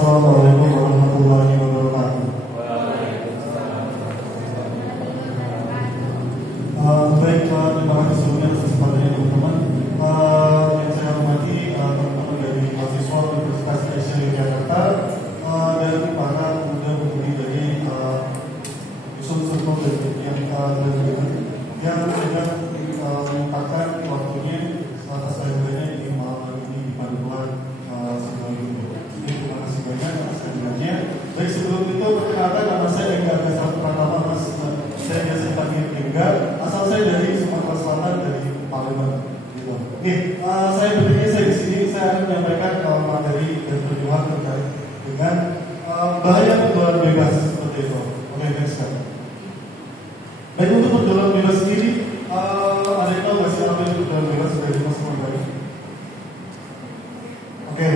Assalamualaikum warahmatullahi wabarakatuh. Baik, terima kasih sebelumnya atas kesempatannya teman-teman. Yang saya hormati teman-teman dari mahasiswa Universitas Asia Yogyakarta dan para pemuda-pemudi dari Dusun Serpong yang sudah menyempatkan waktunya atas kehadirannya di malam hari ini di Paduan Sidoarjo. Terima kasih banyak atas kehadirannya. Baik, sebelum itu perkenalkan, nama saya Enggar Gasal Pratama, Mas. Saya biasa panggil Enggar. Asal saya dari Sumatera Selatan, dari Palembang. Gitu. Saya berdiri di sini. Saya akan menyampaikan materi dan perjuangan terkait dengan bahaya penjualan bebas seperti itu. Oke, next slide. Baik, untuk penjualan bebas sendiri, ada yang tahu nggak sih apa itu penjualan bebas dari teman-teman baik? Oke,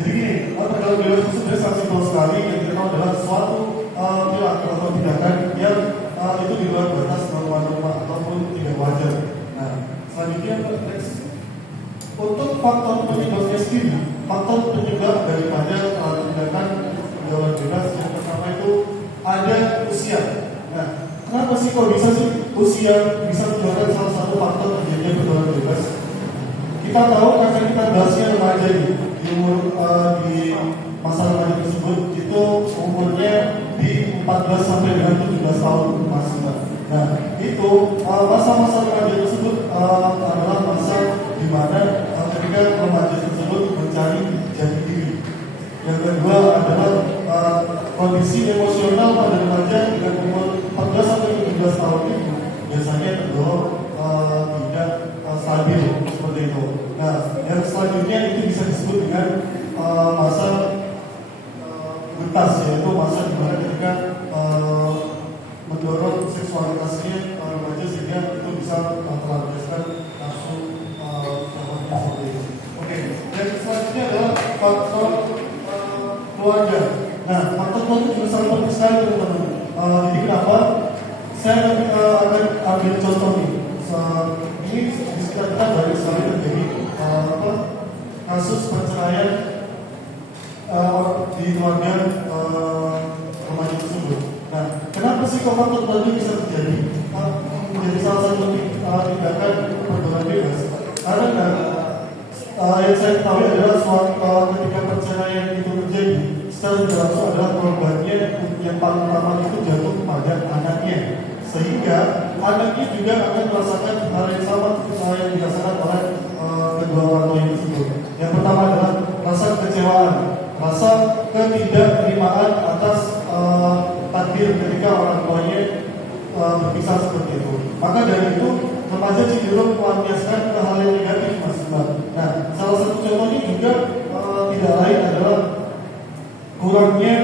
jadi gini, penjualan bebas itu sebenarnya sangat simpel sekali. Yang kita tahu adalah suatu perilaku atau tindakan yang itu di luar batas norma-norma ataupun tidak wajar. Nah, selanjutnya next. Untuk faktor penyebabnya sendiri, faktor penyebab daripada tindakan penjualan bebas yang pertama itu ada usia. Nah, kenapa sih kok bisa sih usia bisa menyebabkan salah satu faktor terjadinya penjualan bebas? Kita tahu karena kita bahasnya remaja di umur di masa remaja tersebut itu umurnya di 14 sampai dengan 17 tahun maksimal. Nah, itu masa-masa remaja tersebut adalah masa di mana ketika remaja tersebut mencari jati diri. Yang kedua adalah kondisi emosional pada remaja dengan umur 14 sampai 17 tahun itu biasanya tergolong tidak stabil seperti itu. Nah, yang selanjutnya itu bisa disebut dengan masa pubertas, yaitu masa di mana ketika mendorong seksualitasnya remaja sehingga itu bisa melampiaskan nafsu syahwatnya seperti itu. Oke, yang selanjutnya adalah faktor keluarga. Nah, faktor keluarga juga sangat penting sekali teman-teman. Jadi kenapa? Saya akan ambil contoh nih. Ini di sekitar kita banyak sekali terjadi kasus perceraian di keluarga remaja tersebut. Nah, kenapa sih faktor keluarga bisa terjadi? Menjadi salah satu tindakan penjualan bebas. Karena yang saya tahu adalah ketika perceraian itu terjadi, secara tidak langsung adalah korbannya yang paling utama itu jatuh kepada anaknya, sehingga anaknya juga akan merasakan hal yang sama yang dirasakan oleh kedua orang tua tersebut. Yang pertama adalah rasa kekecewaan, rasa ketidakterimaan atas takdir ketika orang tuanya berpisah seperti itu. Maka dari itu remaja cenderung melampiaskan ke hal yang negatif, Mas. Nah, salah satu contohnya juga tidak lain adalah kurangnya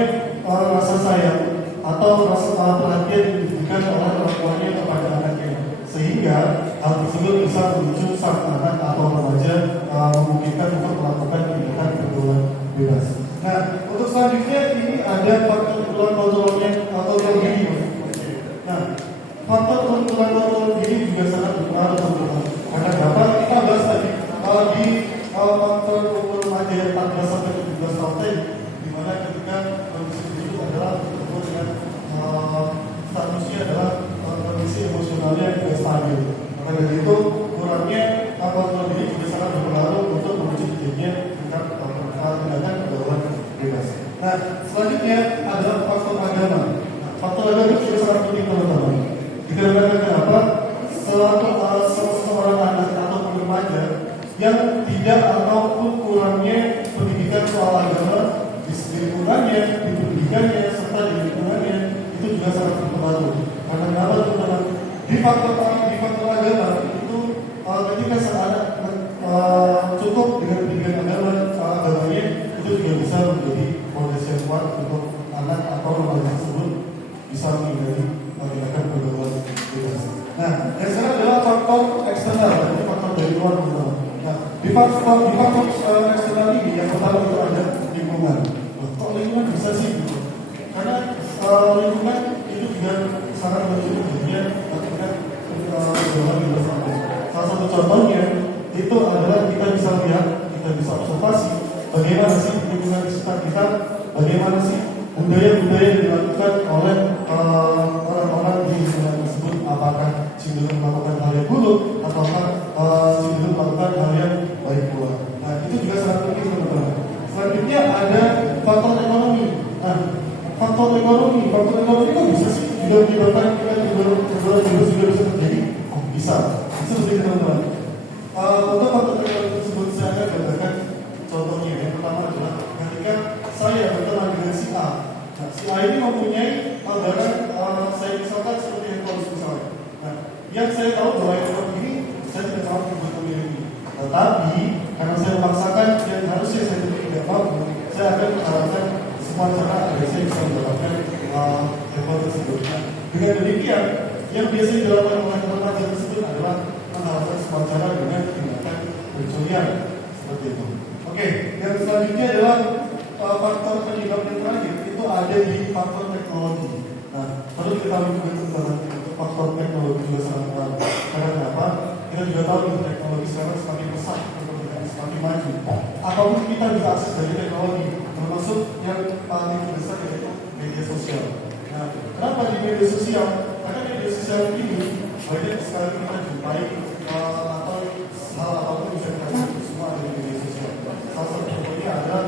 rasa sayang atau rasa perhatian yang diberikan oleh orang tuanya kepada anaknya, sehingga hal tersebut bisa memicu sang anak atau remaja memungkinkan untuk melakukan tindakan pergaulan bebas. Nah, untuk selanjutnya ini ada faktor kebetulan atau diri. Nah, faktor kebetulan diri juga sangat berpengaruh teman-teman. Karena dapat kita bahas tadi di faktor umur remaja yang 14 sampai 17 tahun tadi, di mana ketika kondisi itu adalah bertemu dengan statusnya adalah kondisi emosionalnya yang tidak stabil. Maka dari itu kurangnya faktor diri juga sangat berpengaruh untuk memicu terjadinya tindakan pergaulan bebas. Nah, selanjutnya adalah faktor agama. Faktor agama juga sangat penting teman-teman. Dikarenakan kenapa? Seorang anak atau remaja yang tidak ataupun kurangnya pendidikan soal agama di lingkungannya, di pendidikannya, serta di lingkungannya itu juga sangat berpengaruh. Karena kenapa teman-teman? Di faktor agama itu ketika sang anak cukup dengan pendidikan agamanya itu juga bisa menjadi fondasi yang kuat untuk anak atau remaja tersebut bisa menghindari tindakan pergaulan bebas. Nah, yang sekarang adalah faktor eksternal, jadi faktor dari luar teman-teman. Nah, di faktor eksternal ini yang pertama itu ada lingkungan. Kok lingkungan bisa sih gitu? Karena lingkungan itu juga sangat berpengaruh ketika pergaulan bebas. Salah satu contohnya itu adalah kita bisa lihat, kita bisa observasi bagaimana sih lingkungan di sekitar kita bagaimana sih budaya-budaya yang dilakukan oleh orang-orang di lingkungan tersebut, apakah cenderung melakukan hal yang buruk ataukah cenderung melakukan hal yang baik pula. Nah, itu juga sangat penting teman-teman. Selanjutnya ada faktor ekonomi. Nah, faktor ekonomi kok bisa sih juga menyebabkan kita juga bisa terjadi? Oh, bisa seperti teman-teman. Untuk faktor ekonomi tersebut saya akan gambarkan contohnya. Yang pertama adalah ketika saya berteman dengan si A. Nah, si A ini mempunyai barang, saya misalkan seperti handphone misalnya. Nah, yang saya tahu bahwa handphone ini saya tidak tahu untuk memiliki. Tetapi karena saya memaksakan dan harusnya saya tidak mampu, saya akan mengharapkan semua cara agar saya bisa mendapatkan handphone tersebut. Nah, dengan demikian, yang biasa dilakukan oleh remaja tersebut adalah mengharapkan semua cara dengan tindakan pencurian seperti itu. Oke, yang selanjutnya adalah faktor penyebab yang terakhir itu ada di faktor teknologi. Nah, perlu diketahui juga teman-teman, faktor teknologi juga sangat penting. Karena kenapa? Kita juga tahu teknologi sekarang semakin pesat, semakin maju. Apapun kita bisa akses dari teknologi, termasuk yang paling besar yaitu media sosial. Nah, kenapa di media sosial? Karena media sosial ini banyak sekali kita jumpai atau hal apapun bisa kita jumpai semua ada di media sosial. Salah satu contohnya adalah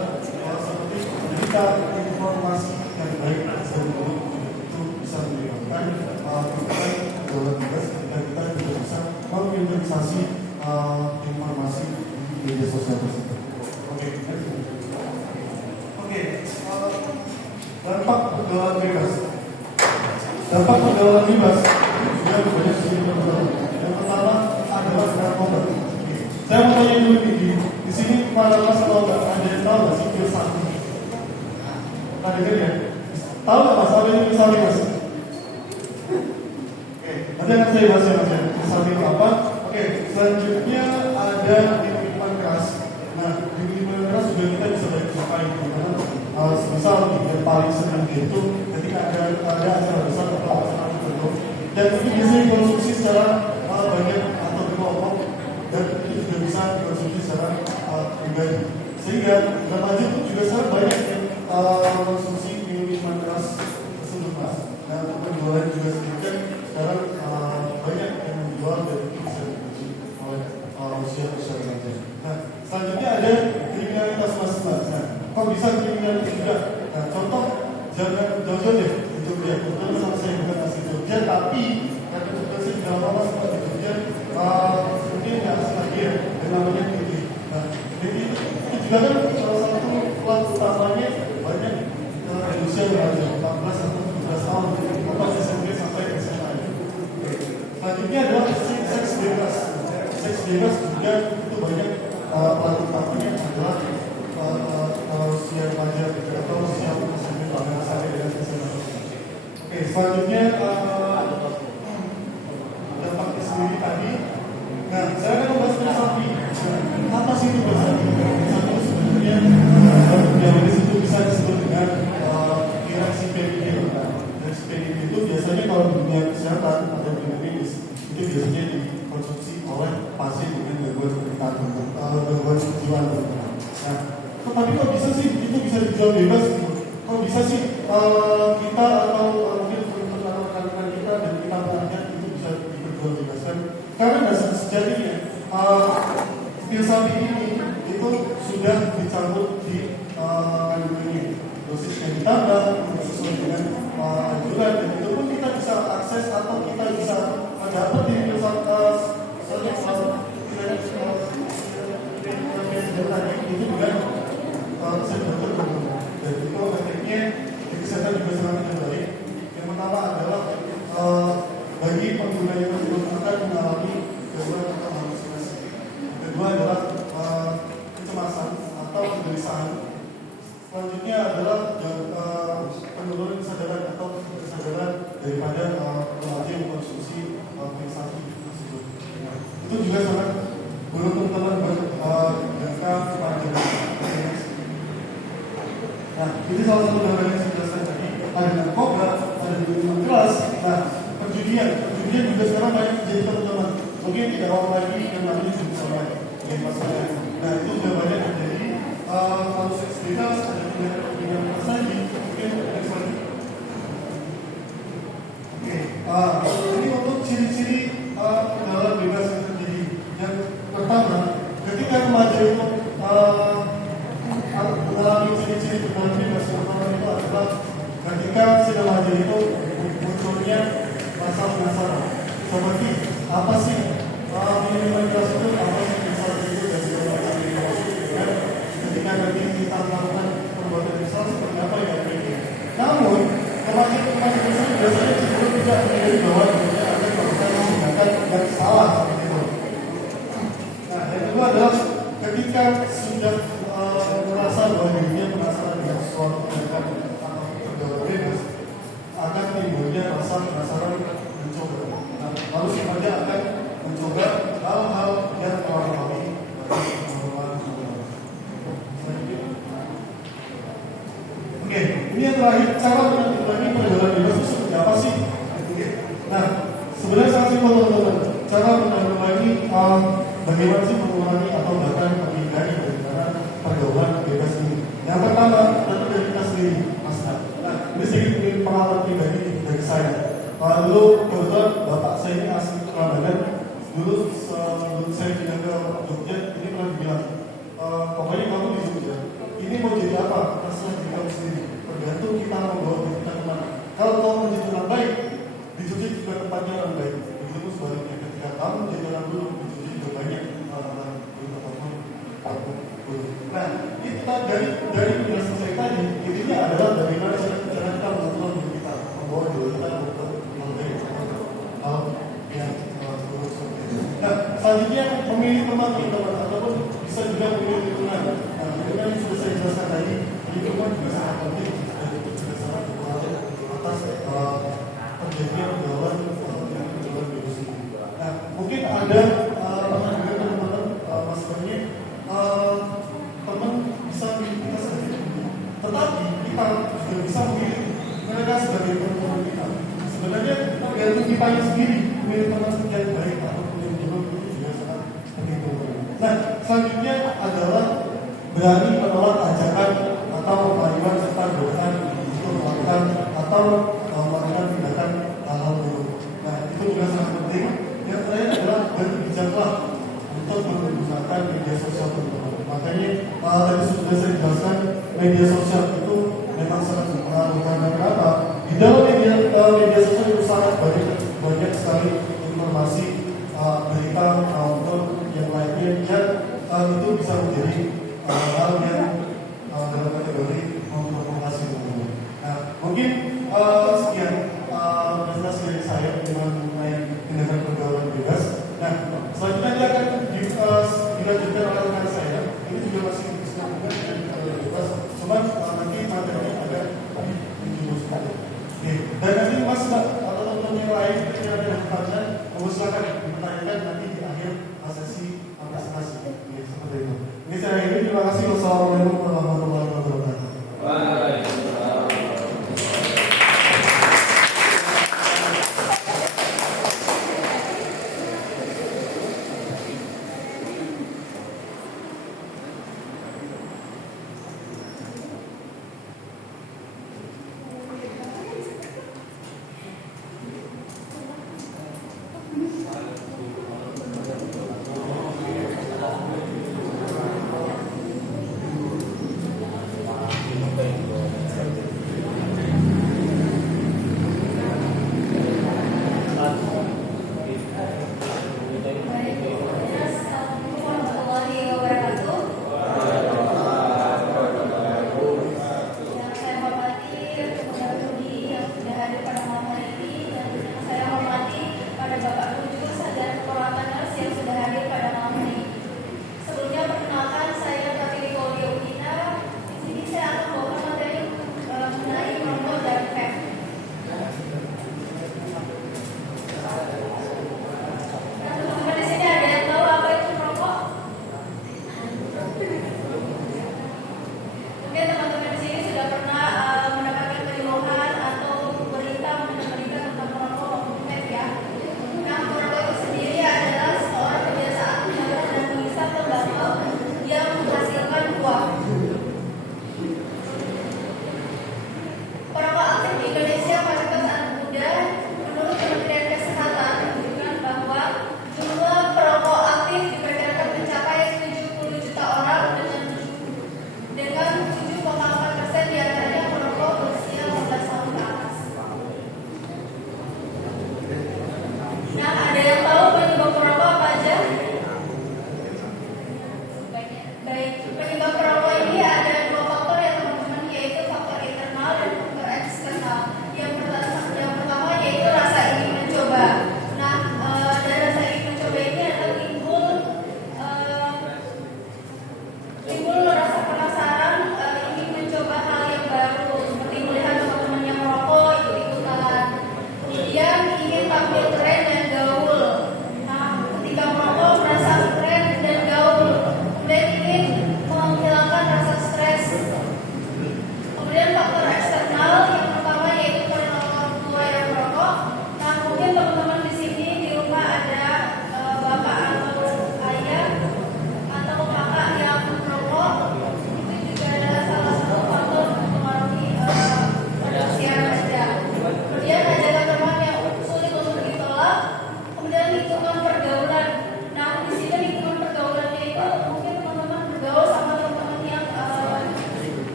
seperti berita informasi yang baik dan buruk itu bisa menyebabkan kita bebas ketika kita juga bisa memfilterisasi informasi di media sosial tersebut. Oke, dampak pergaulan bebas. Dampak pergaulan bebas juga banyak sih teman-teman. Yang pertama adalah narkoba. Saya mau tanya dulu di sini para kelas tahu nggak? Ada yang tahu nggak sih pil sabu? Ada ya? Tahu nggak mas? Apa itu pil sabu mas? Oke, nanti akan saya bahas ya mas ya. Pil sabu itu apa? Oke, selanjutnya ada minuman keras. Nah, di minuman keras juga kita bisa banyak jumpai. Misal yang paling sering itu ketika ada acara besar atau acara tertentu, dan itu biasanya dikonsumsi secara banyak atau berkelompok, dan itu juga bisa dikonsumsi secara pribadi. Sehingga remaja itu juga sangat banyak yang mengonsumsi minuman keras tersebut mas. Nah, untuk penjualan juga sedikit sekarang banyak yang menjual dan itu bisa dikonsumsi oleh usia remaja. Nah, selanjutnya ada kriminalitas mas. Nah, kok bisa kriminalitas juga? Nah, contoh jangan jauh-jauh deh di Jogja. Kebetulan sama saya bukan asli Jogja, tapi karena kebetulan saya sudah lama sempat di Jogja, seperti yang asli lagi ya, yang namanya Didi. Nah, Didi itu juga kan salah satu pelaku utamanya banyak dari usia remaja 14 atau 17 tahun, atau SMP sampai SMA. Selanjutnya adalah seks bebas. Seks bebas juga itu banyak pelaku utamanya adalah usia remaja atau usia SMP sampai dengan SMA. Oke, selanjutnya dampaknya sendiri tadi. Nah, saya akan membahas filosofi. Apa sih itu filosofi? Filosofi itu sebenarnya yang di situ bisa disebut dengan reaksi PDB. Reaksi PDB itu biasanya kalau di dunia kesehatan atau dunia medis itu biasanya dikonsumsi oleh pasien dengan gangguan kejiwaan. Nah, tapi kok bisa sih itu bisa dijual bebas? Kok bisa sih kita atau mungkin rekan-rekan kita dan kita melihat itu bisa dijual bebaskan? Karena sejatinya pil sabu ini itu sudah dicampur di kandungannya, dosisnya ditambah sesuai dengan anjuran, dan itu pun kita bisa akses atau kita bisa mendapat di pil sabu itu juga sebetulnya dan itu efeknya di kesehatan juga sangat baik. Yang pertama adalah bagi pengguna yang tersebut akan mengalami gangguan atau halusinasi. Yang kedua adalah kecemasan atau kegelisahan. Selanjutnya adalah penurunan kesadaran atau kesadaran daripada remaja yang mengkonsumsi pil sabu tersebut. Itu juga sangat beruntung teman-teman jangka panjang. Nah, ini salah satu gambaran yang sudah saya tadi. Ada narkoba, ada minuman keras. Nah, perjudian juga sekarang banyak jadi teman-teman. Mungkin tidak orang lagi yang namanya jenis online. Nah, itu juga banyak terjadi. Kalau seks bebas, ada tindakan Mas Andi, mungkin next lagi. Oke, ini untuk ciri-ciri pergaulan bebas yang terjadi. Yang pertama, ketika remaja itu mengalami ciri-ciri pergaulan bebas, yang pertama itu adalah ketika si remaja itu munculnya rasa penasaran. Seperti apa sih minoritas itu, apa sih misalnya itu dari remaja itu maksudnya ketika nanti kita melakukan perbuatan besar seperti apa yang terjadi. Namun remaja itu biasanya cenderung tidak menjadi bahwa dirinya akan melakukan tindakan yang salah seperti itu. Nah, yang kedua adalah ketika sudah merasa bahwa dirinya penasaran dengan suatu tindakan atau pergaulan bebas, akan timbulnya rasa penasaran mencoba. Nah, lalu si remaja akan mencoba hal-hal yang awal-awal Oke, ini yang terakhir, cara menangani pergaulan bebas itu seperti apa sih? Nah, sebenarnya sangat simpel teman-teman. Cara menangani bagaimana sih mengurangi atau bahkan menghindari daripada pergaulan bebas ini. Yang pertama, tentu dari kita sendiri, Mas. Nah, ini sedikit pengalaman pribadi dari saya. Dulu kebetulan bapak saya ini asli Ramadan. Dulu sebelum saya pindah ke Jogja, ini pernah dibilang, pokoknya kamu di Jogja, ini mau jadi apa? Terserah diri kamu sendiri. Tergantung kita mau bawa diri kita kemana. Kalau kamu menjadi orang baik, di Jogja juga tempatnya orang baik. Begitu sebaliknya, ketika kamu menjadi orang buruk, di Jogja juga banyak orang buruk ataupun buruk. Nah, kita dari penjelasan saya tadi, intinya adalah bagaimana cara kita mengontrol diri kita, membawa diri kita untuk membaik hal yang buruk seperti itu. Nah, selanjutnya memilih teman teman ataupun bisa juga memilih lingkungan. Nah, lingkungan yang sudah saya jelaskan tadi, lingkungan juga sangat penting dan itu juga sangat berpengaruh atas terjadinya pergaulan bebas ini. Nah, mungkin ada pernah juga teman-teman maksudnya teman bisa memilih kita sendiri, tetapi kita juga bisa memilih mereka sebagai teman-teman kita. Sebenarnya tergantung kita sendiri memilih teman yang baik atau yang buruk itu juga sangat penting. Nah, selanjutnya adalah berani menolak ajakan atau pembayaran serta godaan untuk melakukan atau melakukan tindakan hal buruk. Nah, itu juga sangat penting. Yang terakhir adalah berbijaklah untuk menggunakan media sosial teman-teman. Makanya tadi sudah saya jelaskan, media sosial itu memang sangat berpengaruh. Karena kenapa? Di dalam media sosial itu sangat banyak sekali informasi, berita maupun yang lainnya yang itu bisa menjadi hal yang dalam kategori memprovokasi teman-teman. Nah, mungkin sekian presentasi dari saya mengenai tindakan pergaulan bebas. Nah, selanjutnya akan dilanjutkan oleh rekan saya. Ini juga masih disambungkan dengan pergaulan bebas. Cuma nanti materinya ada di sekali. Oke. Dan nanti Mas atau teman-teman yang lain yang ada di tempatnya, silakan dipertanyakan nanti di akhir sesi presentasi. Oke, seperti itu. Ini saya akhiri. Terima kasih. Wassalamualaikum warahmatullahi wabarakatuh. Waalaikumsalam.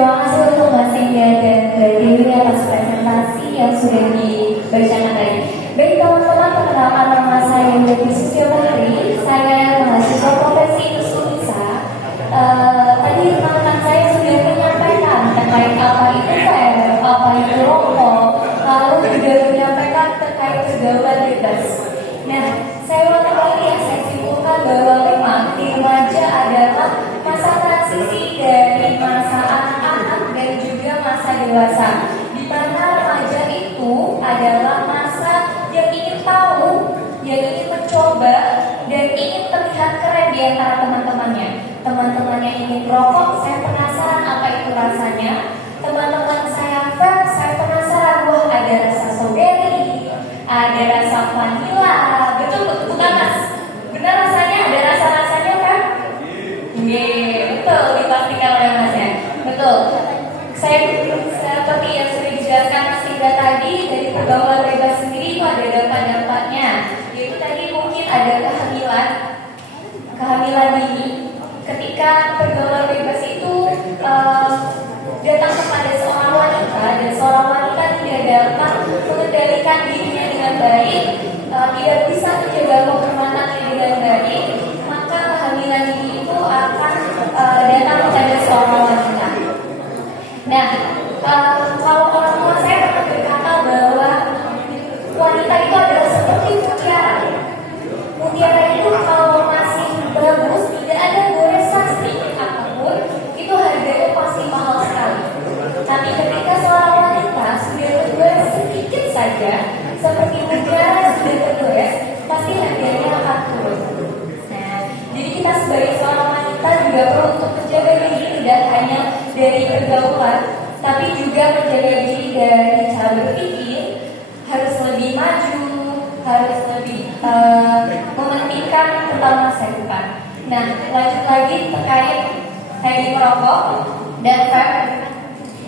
Terima kasih untuk Mas Engga dan Mbak Dewi atas presentasi yang sudah dibacakan tadi. Baik teman-teman, perkenalkan nama saya Dewi Susiowati. Saya mahasiswa profesi Indonesia. Tadi rekan saya sudah menyampaikan terkait apa itu fair, apa itu rokok, lalu juga menyampaikan terkait pergaulan bebas. Nah, saya ulang lagi ya, saya simpulkan bahwa memang di remaja adalah masa transisi dari masa anak-anak dan juga masa dewasa. Di mana remaja itu adalah masa yang ingin tahu, yang ingin mencoba, dan ingin terlihat keren di antara teman-temannya. Teman-temannya ingin merokok, saya penasaran apa itu rasanya. Teman-teman saya vape, saya penasaran, wah ada rasa strawberry, ada rasa vanilla. Betul, bukan Mas? Benar rasanya, ada rasa-rasanya kan? Betul, dipastikan oleh Mas ya. Betul. Saya seperti yang sudah dijelaskan Mas Indra tadi, dari pergaulan bebas sendiri itu ada dampak-dampaknya. Yaitu tadi mungkin ada kehamilan dini. Ketika pergaulan bebas itu datang kepada seorang wanita, dan seorang wanita tidak dapat mengendalikan dirinya dengan baik, tidak bisa menjaga kehormatannya dengan baik, maka kehamilan dini itu akan datang kepada seorang wanita. Nah, kalau orang tua saya pernah berkata bahwa wanita itu adalah seperti mutiara. Mutiara itu kalau masih bagus, tidak ada goresan sedikit apapun, itu harganya pasti mahal sekali. Tapi ketika seorang wanita sudah tergores sedikit saja, seperti mutiara sudah tergores, pasti harganya akan turun. Nah, jadi kita sebagai seorang wanita juga perlu untuk menjaga diri tidak hanya dari pergaulan, tapi juga menjaga diri dari cara berpikir, harus lebih maju, harus lebih mementingkan tentang masa depan. Nah, lanjut lagi terkait tadi merokok dan vape.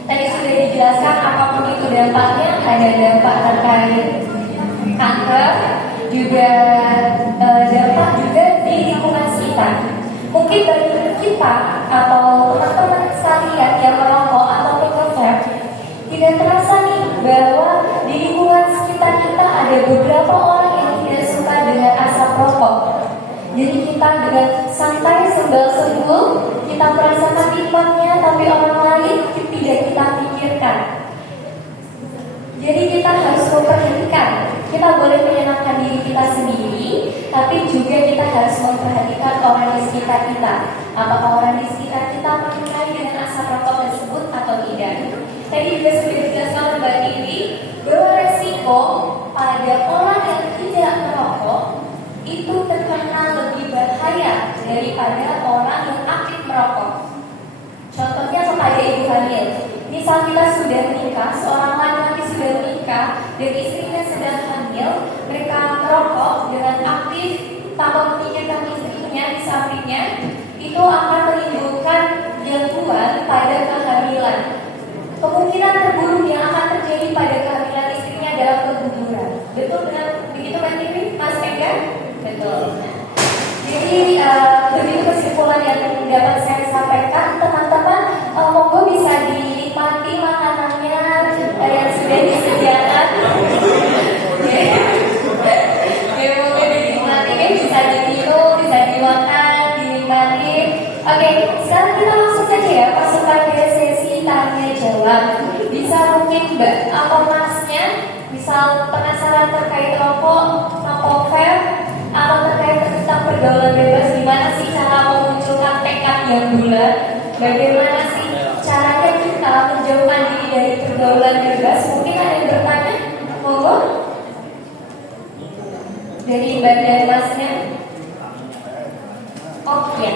Tadi sudah dijelaskan apapun itu dampaknya, ada dampak terkait kanker, juga dampak juga di lingkungan sekitar. Mungkin bagi kita atau teman-teman sekalian yang merokok atau vape, tidak terasa nih bahwa di lingkungan sekitar kita ada beberapa orang yang tidak suka dengan asap rokok. Jadi kita dengan santai sembal-sembul, kita merasakan nikmatnya, tapi orang lain tidak kita pikirkan. Jadi kita harus memperhatikan. Kita boleh menyenangkan diri kita sendiri, tapi juga kita harus memperhatikan orang di sekitar kita. Apakah orang di sekitar kita menyukai dengan asap rokok tersebut atau tidak? Tadi juga sudah dijelaskan oleh Mbak Dewi bahwa resiko pada orang yang tidak merokok itu terkena lebih bahaya daripada orang yang aktif merokok. Contohnya kepada ibu hamil. Misal kita sudah menikah, seorang laki-laki sudah menikah dan istrinya sedang hamil, mereka merokok dengan aktif tanpa memikirkan istrinya di sampingnya, itu akan menimbulkan gangguan pada kehamilan. Kemungkinan terburuk yang akan terjadi pada kehamilan istrinya adalah keguguran. Betul benar begitu Mbak Dewi, Mas Engga? Betul. Jadi begitu kesimpulan yang dapat saya sampaikan, teman-teman. Monggo bisa dinikmati makanannya yang sudah disediakan. Ya, monggo dinikmati, bisa diminum, bisa dimakan, dinikmati. Oke, sekarang kita langsung saja ya masukkan ke sesi tanya jawab. Bisa mungkin Mbak atau Masnya, misal penasaran terkait rokok, vape, atau terkait tentang pergaulan bebas, gimana sih cara memunculkan tekad yang bulat? Bagaimana sih caranya kita menjauhkan diri dari pergaulan bebas? Mungkin ada yang bertanya, monggo dari Mbak dan Masnya. Oh ya.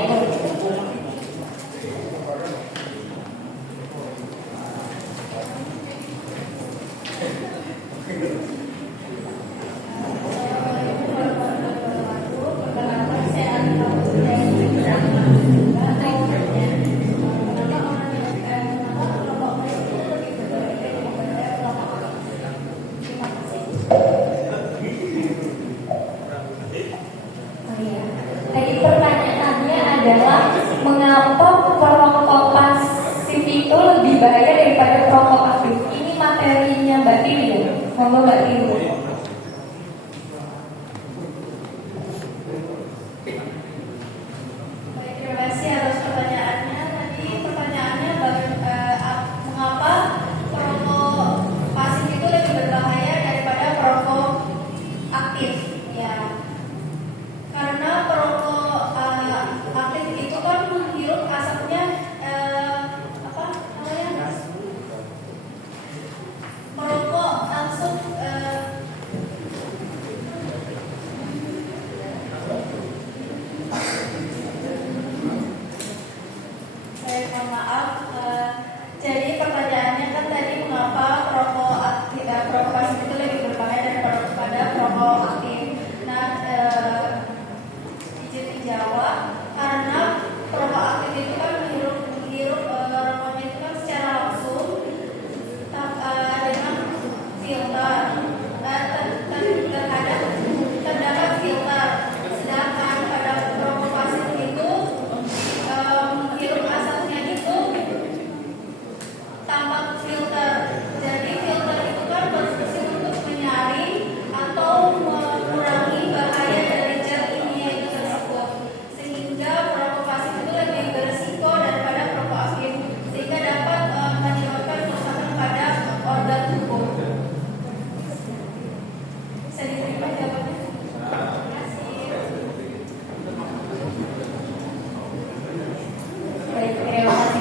Tadi pertanyaannya adalah mengapa perokok pasif itu lebih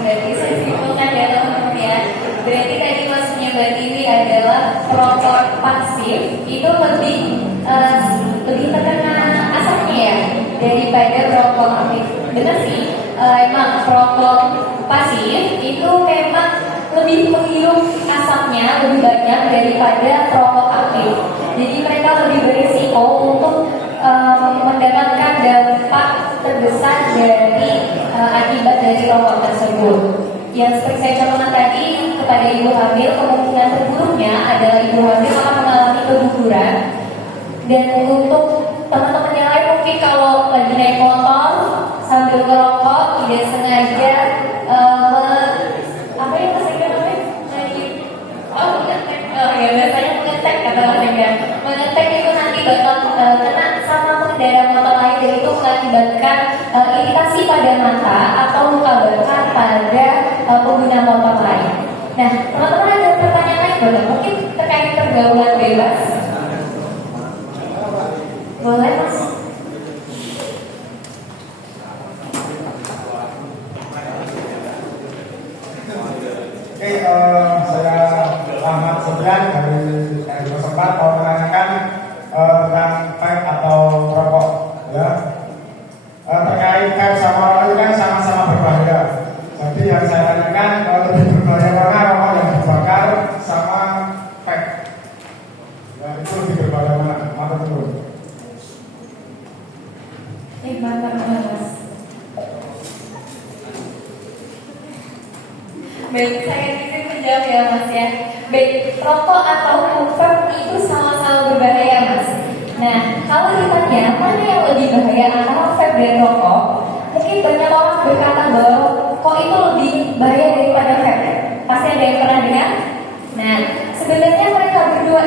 berarti saya simpulkan ya teman-teman ya. Berarti tadi maksudnya Mbak Tiwi adalah perokok pasif itu lebih terkena asapnya ya daripada perokok aktif. Benar sih, emang perokok pasif itu memang lebih menghirup asapnya lebih banyak daripada perokok aktif. Jadi mereka lebih berisiko untuk mendapatkan dampak terbesar dari akibat dari rokok tersebut. Yang seperti saya contohkan tadi kepada ibu hamil, kemungkinan terburuknya adalah ibu hamil akan mengalami keguguran. Dan untuk teman-teman yang lain mungkin kalau lagi naik motor sambil ngerokok tidak sengaja apa yang Mas Ega namanya? Mengetek. Ya biasanya mengetek kata Mas Ega. Mengetek itu nanti bakal kena sama pengendara motor lain dan itu mengakibatkan iritasi pada mata atau luka bakar pada pengguna motor lain. Nah, teman-teman ada pertanyaan lain boleh? Mungkin terkait pergaulan bebas. Boleh Mas? Oke, saya Ahmad Sofian dari R24 mau menanyakan tentang vape atau rokok ya. Terkait vape sama rokok itu kan sama-sama berbahaya. Jadi yang saya tanyakan lebih berbahaya mana rokok yang dibakar sama vape? Ya itu lebih berbahaya mana? Mana dulu? Bakar Mas. Baik, saya bisa menjawab ya Mas ya. Baik, rokok atau vape itu sama-sama berbahaya Mas. Nah, kalau ditanya mana yang lebih bahaya antara vape dan rokok, mungkin banyak orang berkata bahwa kok itu lebih bahaya daripada vape. Pasti ada yang pernah dengar? Nah, sebenarnya mereka berdua,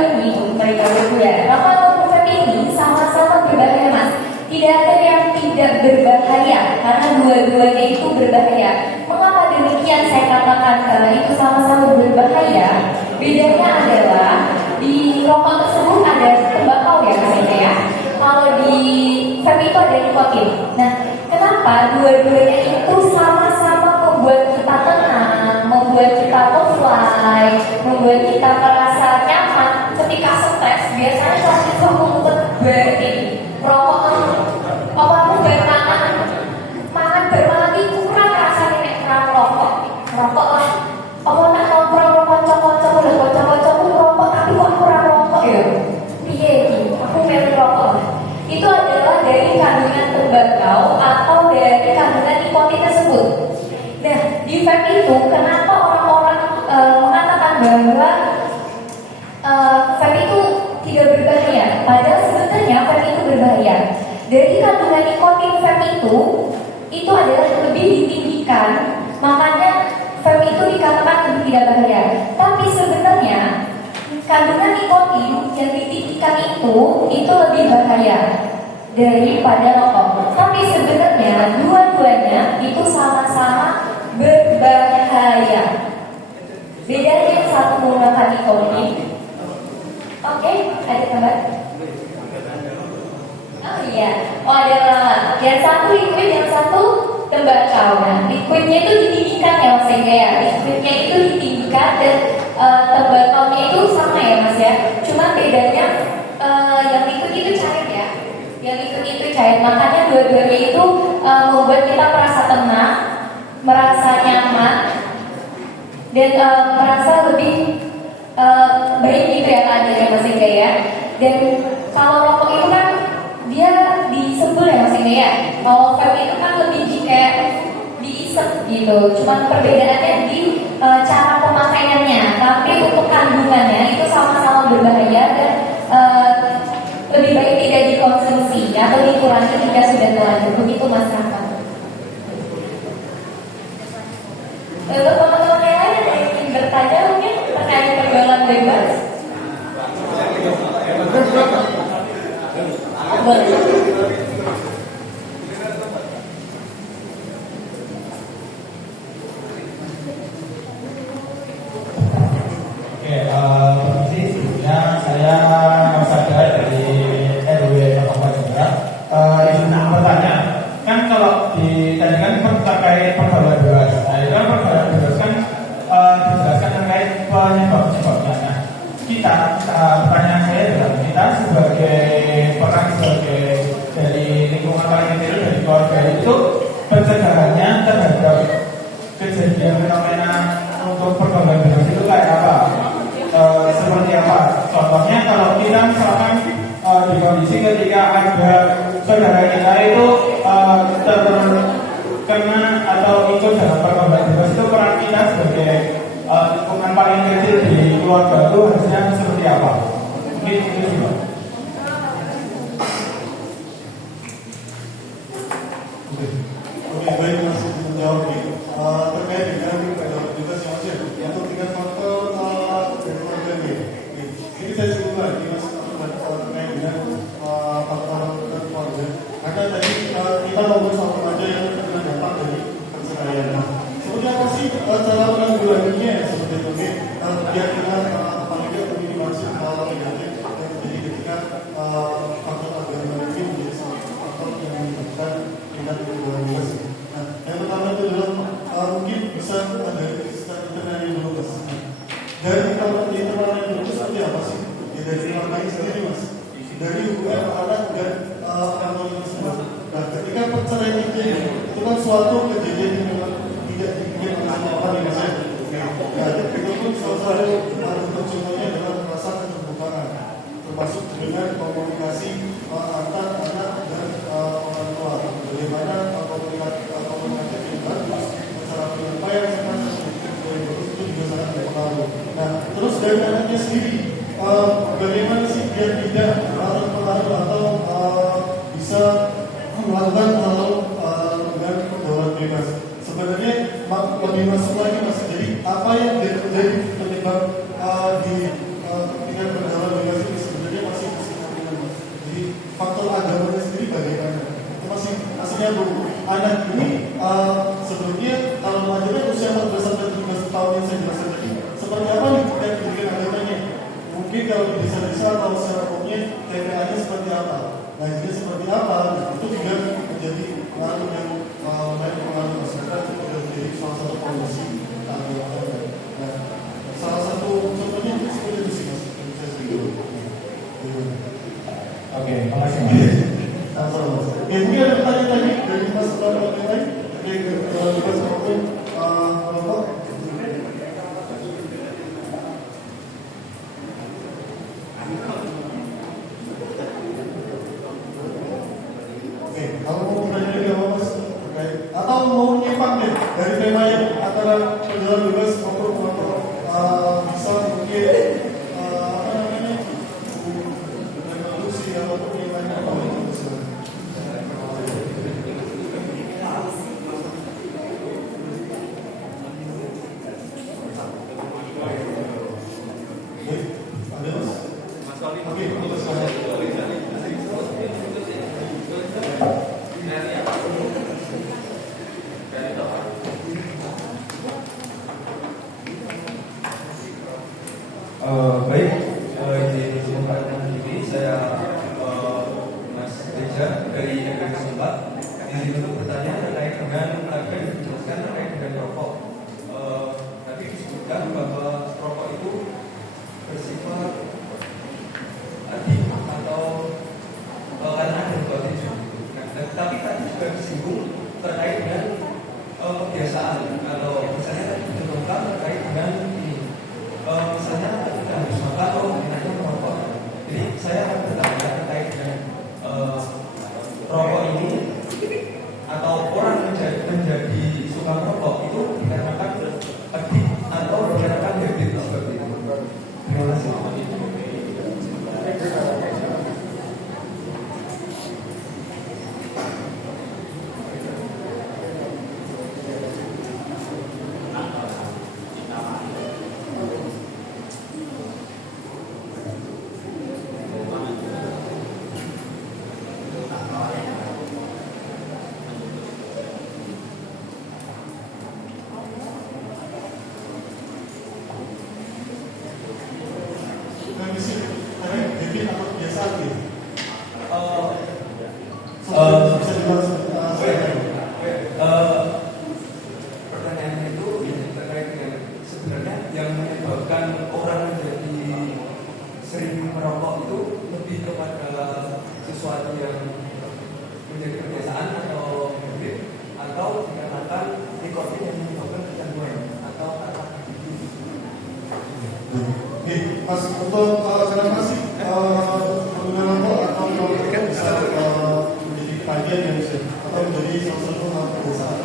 rokok atau vape ini sama-sama berbahaya Mas. Tidak ada yang tidak berbahaya karena dua-duanya itu berbahaya. Mengapa demikian saya katakan itu sama-sama berbahaya? Bedanya adalah di rokok tersebut ada tembakau ya maksudnya ya. Kalau di vape itu ada nikotin. Nah, kenapa dua-duanya itu sama-sama membuat kita tenang, membuat kita fly, membuat kita merasa nyaman ketika stres? Biasanya kalau kita berarti rokok apa bermakan itu kurang rasanya nek rokok lah apa nak ngobrol kocok-kocok udah kocok-kocok rokok tapi kok kurang rokok ya piye iki aku milih rokok itu adalah dari kandungan tembakau atau dari kandungan nikotin tersebut. Nah di vape itu kenapa orang-orang mengatakan bahwa vape itu tidak berbahaya padahal sebenarnya vape itu berbahaya. Dari kandungan nikotin vape itu adalah lebih ditinggikan, makanya vape itu dikatakan lebih tidak bahaya. Tapi sebenarnya kandungan nikotin yang ditinggikan itu lebih bahaya daripada rokok. Tapi sebenarnya dua-duanya itu sama-sama berbahaya. Bedanya yang satu menggunakan nikotin. Oke, ada tambahan? Oh iya, ada lawan. Yang satu liquid, yang satu tembakau. Nah, liquidnya itu ditinggikan ya Mas Ega ya. Liquidnya itu ditinggikan dan tembakaunya itu sama ya Mas ya. Cuma bedanya yang liquid itu cair ya. Yang liquid itu cair. Makanya dua-duanya itu membuat kita merasa tenang, merasa nyaman, dan merasa lebih baik gitu ya keadaannya Mas Ega ya. Dan kalau rokok itu kan dia disebul ya Mas Ega ya. Kalau vape itu kan lebih kayak diisep gitu. Cuman perbedaannya di cara pemakaiannya. Tapi untuk kandungannya itu sama-sama berbahaya dan lebih baik tidak dikonsumsi atau dikurangi jika sudah terlanjur. Begitu Mas Rahman. Untuk teman-teman yang lain ada yang ingin bertanya mungkin terkait pergaulan bebas? Boleh. Oke, permisi sebelumnya saya Sadar dari RW Kabupaten juga ingin bertanya, kan kalau di tadi kan terkait pergaulan bebas, nah itu kan pergaulan menerima atau ikut dalam perkembangan bebas itu peran kita sebagai lingkungan paling kecil di keluarga itu harusnya seperti apa? Mungkin itu sih Pak. Oke, baik Mas menjawab nih terkait dengan bebas yang masih untuk tiga faktor dari keluarga ini. Ini saya sebutkan ini Mas terkait dengan faktor dari keluarga. Karena tadi kita ngomong soal remaja yang terkena dampak dari perceraian. Nah, seperti apa sih cara menanggulanginya? Seperti itu, biar kita paling tidak meminimalisir hal negatif yang terjadi ketika faktor agama ini menjadi salah satu faktor yang menyebabkan tingkat pergaulan bebas. Nah, yang pertama itu adalah mungkin bisa ada internal yang dulu Mas. Dari internal yang dulu seperti apa sih? Ya, dari keluarga ini sendiri Mas. Dari hubungan anak dan orang tua itu sendiri. Nah, ketika perceraian itu kan suatu kejadian yang memang tidak diinginkan oleh semua orang ya Mas. Nah, itu pun selalu untuk semuanya adalah merasa keterbukaan, termasuk dengan komunikasi antar anak dan orang tua. Bagaimana komunikasi yang bagus, cara penyampaian serta komunikasi yang bagus itu juga sangat berpengaruh. Nah, terus dari anaknya sendiri, bagaimana sih biar tidak terpengaruh atau bisa melakukan hal dengan pergaulan bebas? Sebenarnya lebih masuk lagi Mas. Jadi apa yang jadi penyebab di tingkat pergaulan bebas ini sebenarnya masih kemungkinan Mas. Jadi faktor agamanya sendiri bagaimana? Itu masih nyambung. Anak ini sebelumnya kalau remaja usia 14 sampai 17 tahun yang saya jelaskan tadi, seperti apa nih yang pendidikan agamanya? Mungkin kalau di desa-desa atau secara umumnya TPA-nya seperti apa? Nah, jadi seperti apa? Itu juga menjadi pengaruh yang baik pengaruh masyarakat itu juga menjadi salah satu kondisi agama. Nah, salah satu contohnya seperti itu sih Mas. Saya setuju. Oke, makasih Mas. Sama-sama Mas. Ya, mungkin ada pertanyaan lagi dari Mas Bapak yang lain? Dari Mas maupun Bapak? Oke, kalau mau bertanya lagi apa Mas? Terkait atau mau menyimpang deh dari tema yang antara pergaulan bebas maupun bisa mungkin apa namanya revolusi ataupun yang lain apa itu bisa. Baik, ada Mas? Oke, Mas. Baik, di kesempatan ini saya Mas Reza dari FPK Sumbar. Di sini untuk bertanya terkait dengan tadi dijelaskan terkait dengan rokok. Tadi disebutkan bahwa rokok itu bersifat adik atau karena ada berbagai jenis. Tapi tadi juga disinggung terkait dengan kebiasaan. Kalau misalnya tadi ditentukan terkait dengan ini. Misalnya kita harus makan atau minumnya merokok. Jadi saya akan bertanya terkait dengan rokok ini atau orang menjadi suka merokok itu dikarenakan adik atau dikarenakan habit seperti itu. Terima kasih. Pertanyaannya itu terkait dengan sebenarnya yang menyebabkan orang menjadi sering merokok itu lebih kepada sesuatu yang menjadi kebiasaan atau habit, atau dikarenakan nikotin yang menyebabkan kecanduan atau apa? Oke, Mas, untuk kenapa sih penggunaan rokok atau merokok bisa menjadi kebahagiaan yang bisa atau menjadi salah satu hal kebiasaan?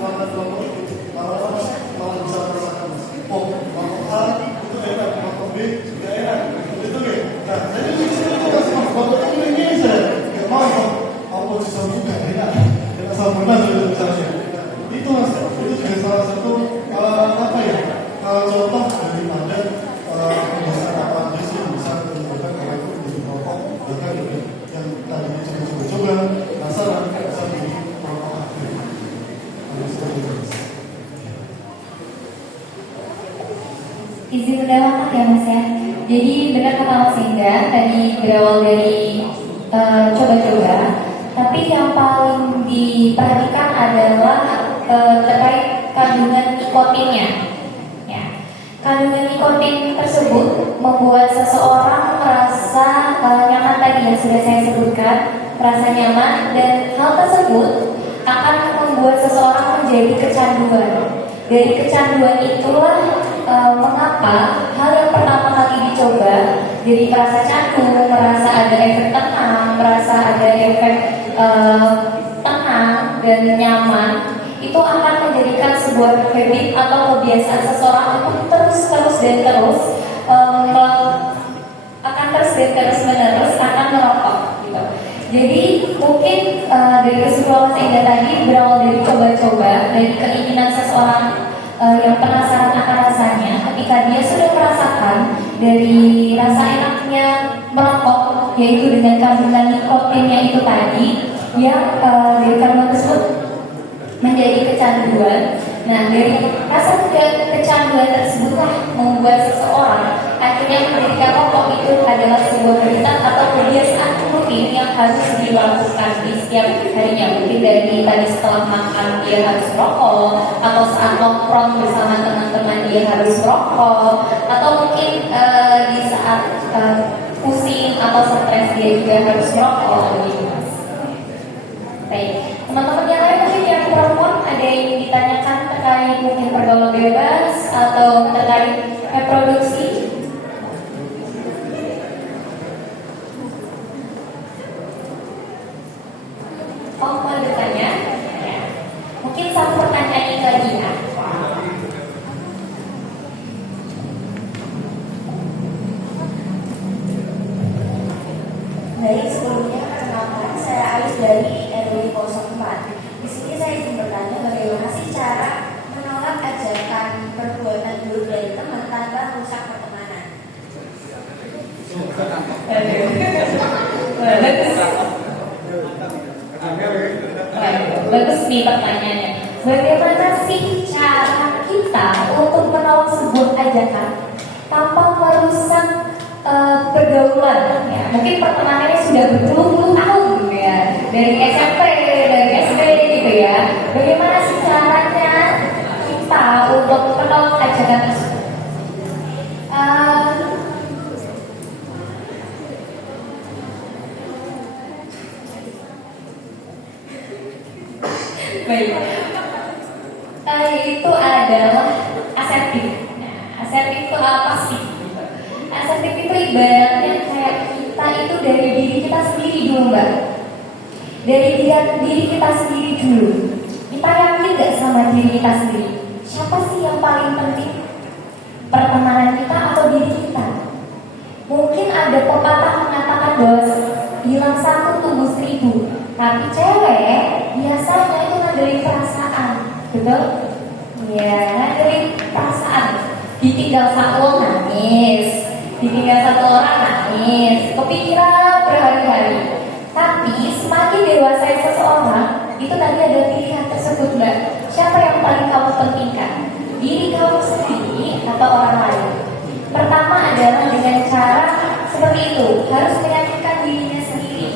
makan kelompok itu, lama-lama malah bisa merasakan, oh kelompok A itu enak, kelompok B juga enak, itu ya. Nah, saya juga sini kasih kelompok ini saya, nggak mau oposisi juga enak, enak sama benar juga misalnya. Itu mas, itu juga salah satu apa ya, contoh daripada kebiasaan apa aja sih bisa menyebabkan orang itu menjadi kelompok, bahkan yang tadi coba-coba rasa bisa menjadi kelompok aktif. Izin menambahkan ya mas ya. Jadi benar kata Mas Indra tadi berawal dari coba-coba, tapi yang paling diperhatikan adalah terkait kandungan nikotinnya. Ya. Kandungan nikotin tersebut membuat seseorang merasa nyaman tadi yang sudah saya sebutkan, merasa nyaman, dan hal tersebut akan membuat seseorang menjadi kecanduan. Dari kecanduan itulah mengapa hal yang pertama kali dicoba, jadi merasa candu, merasa ada efek tenang, merasa ada efek tenang dan nyaman, itu akan menjadikan sebuah habit atau kebiasaan seseorang untuk terus menerus akan merokok gitu. Jadi mungkin dari kesimpulan Mas Enda tadi berawal dari coba-coba, dari keinginan seseorang yang penasaran akan rasanya. Ketika dia sudah merasakan dari rasa enaknya merokok, yaitu dengan kandungan nikotinnya itu tadi, yang dari kandungan tersebut menjadi kecanduan. Nah, dari rasa kecanduan tersebutlah membuat seseorang akhirnya menjadikan rokok itu adalah sebuah kebiasaan atau kebiasaan rutin yang harus dilakukan di setiap harinya. Mungkin dari tadi setelah makan dia harus merokok, atau saat nongkrong bersama teman-teman dia harus merokok, atau mungkin di saat pusing atau stres dia juga harus merokok gitu mas. Baik, teman-teman yang lain mungkin yang perempuan ada yang ditanyakan terkait mungkin pergaulan bebas atau terkait reproduksi? Oh, mau bertanya? Ya. Mungkin satu pertanyaan ini lagi ya. Baik, sebelumnya perkenalkan saya Alis dari RW 04. Di sini saya ingin bertanya bagaimana sih cara menolak ajakan perbuatan buruk dari teman tanpa merusak pertemanan. Bagus nih pertanyaannya. Bagaimana sih cara kita untuk menolak sebuah ajakan tanpa merusak pergaulan? Ya, mungkin pertemanannya sudah berpuluh-puluh tahun ya, dari SMP, dari SD gitu ya. Bagaimana sih caranya kita untuk menolak ajakan tersebut? Baik, itu adalah asertif. Nah, asertif itu apa sih? Asertif itu ibaratnya kayak kita itu dari diri kita sendiri dulu mbak. Dari diri kita sendiri dulu. Kita yakin gak sama diri kita sendiri? Siapa sih yang paling penting? Pertemanan kita atau diri kita? Mungkin ada pepatah mengatakan bahwa hilang satu tumbuh 1000. Tapi cewek biasanya itu ngandelin perasaan, betul? Ya, ngandelin perasaan. Ditinggal satu nangis, ditinggal satu orang nangis, kepikiran berhari-hari. Tapi semakin dewasa seseorang, itu tadi ada pilihan tersebut mbak. Siapa yang paling kamu pentingkan? Diri kamu sendiri atau orang lain? Pertama adalah dengan cara seperti itu, harus meyakinkan dirinya sendiri.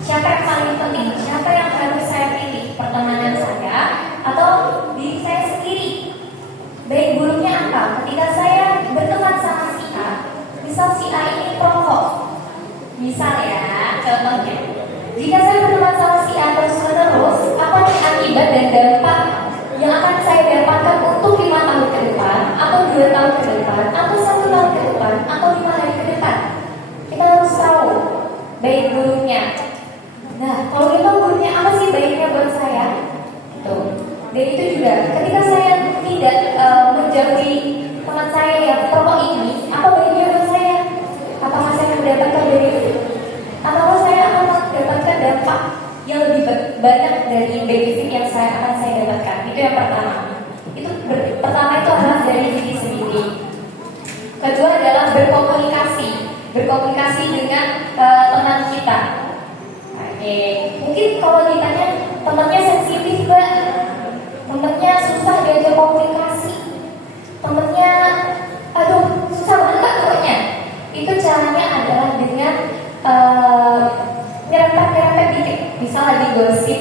Siapa yang paling penting? Siapa yang harus saya pilih? Pertemanan saya atau diri saya sendiri? Baik buruknya apa? Ketika saya berteman sama si A, misal si A ini perokok, misal ya, contohnya, jika saya berteman sama si A terus-menerus, apa nih akibat dan dampak yang akan saya dapatkan untuk 5 tahun ke depan, atau 2 tahun ke depan, atau 1 tahun ke depan, atau 5 hari ke depan? Kita harus tahu baik buruknya. Nah, kalau kita buruknya apa sih baiknya buat saya? Tuh, dari yang lebih banyak dari benefit yang akan saya dapatkan. Itu yang pertama. Pertama itu adalah dari diri sendiri. Kedua adalah berkomunikasi dengan teman kita. Oke, mungkin kalau ditanya temannya sensitif Mbak, temannya susah diajak komunikasi, temannya aduh susah banget pokoknya. Itu caranya adalah dengan nyerempet dikit, misal lagi gosip,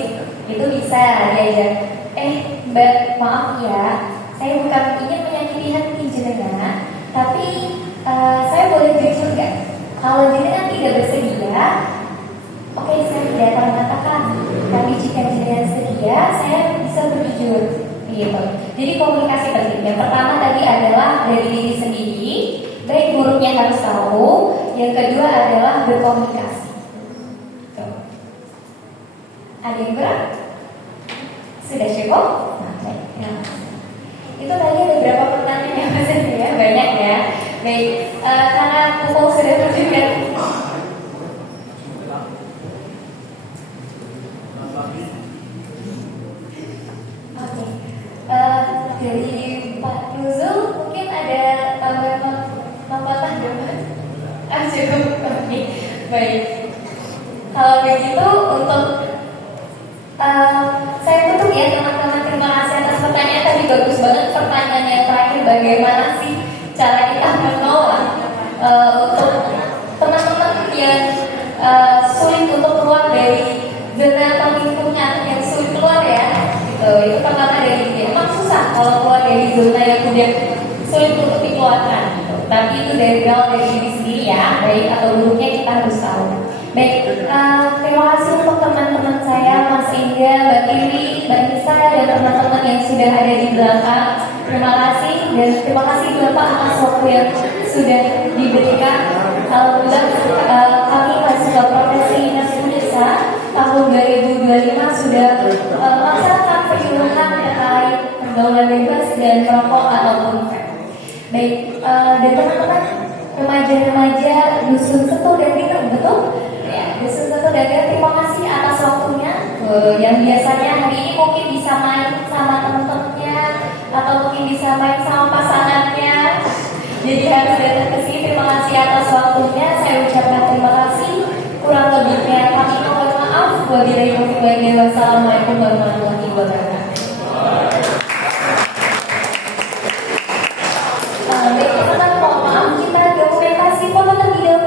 itu bisa diajak. Mbak, maaf ya, saya bukan ingin menyakiti hati jenengan, tapi saya boleh jujur nggak? Kalau jenengan tidak bersedia, oke, saya tidak akan mengatakan. Tapi jika jenengan sedia, saya bisa berjujur. Gitu. Jadi komunikasi penting. Yang pertama tadi adalah dari diri sendiri, baik buruknya harus tahu. Yang kedua adalah berkomunikasi. Tuh. Ada yang berat? Sudah cukup? Nah, itu tadi ada berapa pertanyaan ya Mas ya? Banyak ya. Baik, karena pukul sudah menunjukkan. Oke, dari Pak Nuzul mungkin ada tambahan jawaban? Cukup. Oke, baik. Kalau begitu untuk saya tutup ya teman-teman, terima kasih atas pertanyaan tadi, bagus banget pertanyaan yang terakhir, bagaimana sih cara kita menolak untuk teman-teman yang sulit untuk keluar dari zona atau lingkungan yang sulit keluar ya, gitu. Itu pertama dari dia, emang susah kalau keluar dari zona yang udah sulit untuk dikeluarkan, gitu. Tapi itu dari diri sendiri ya, baik atau buruknya kita harus tahu. Baik, terima kasih untuk teman-teman saya, Mas Inga, Mbak Tiri, Mbak Nisa, dan teman-teman yang sudah ada di belakang. Terima kasih, dan terima kasih Bapak atas waktu yang sudah diberikan. Alhamdulillah, kami mahasiswa profesi Nasa tahun 2025 sudah melaksanakan penyuluhan terkait pergaulan bebas dan merokok ataupun vape. Baik, dan teman-teman remaja-remaja Dusun Setu dan Bintang, betul? Ya, Dusun Setu dan Bintang, terima kasih atas waktunya. Yang biasanya hari ini mungkin bisa main sama teman-temannya atau mungkin bisa main sama pasangannya, jadi harus datang ke sini. Terima kasih atas waktunya. Saya ucapkan terima kasih. Kurang lebihnya kami mohon maaf. Wassalamualaikum warahmatullahi wabarakatuh.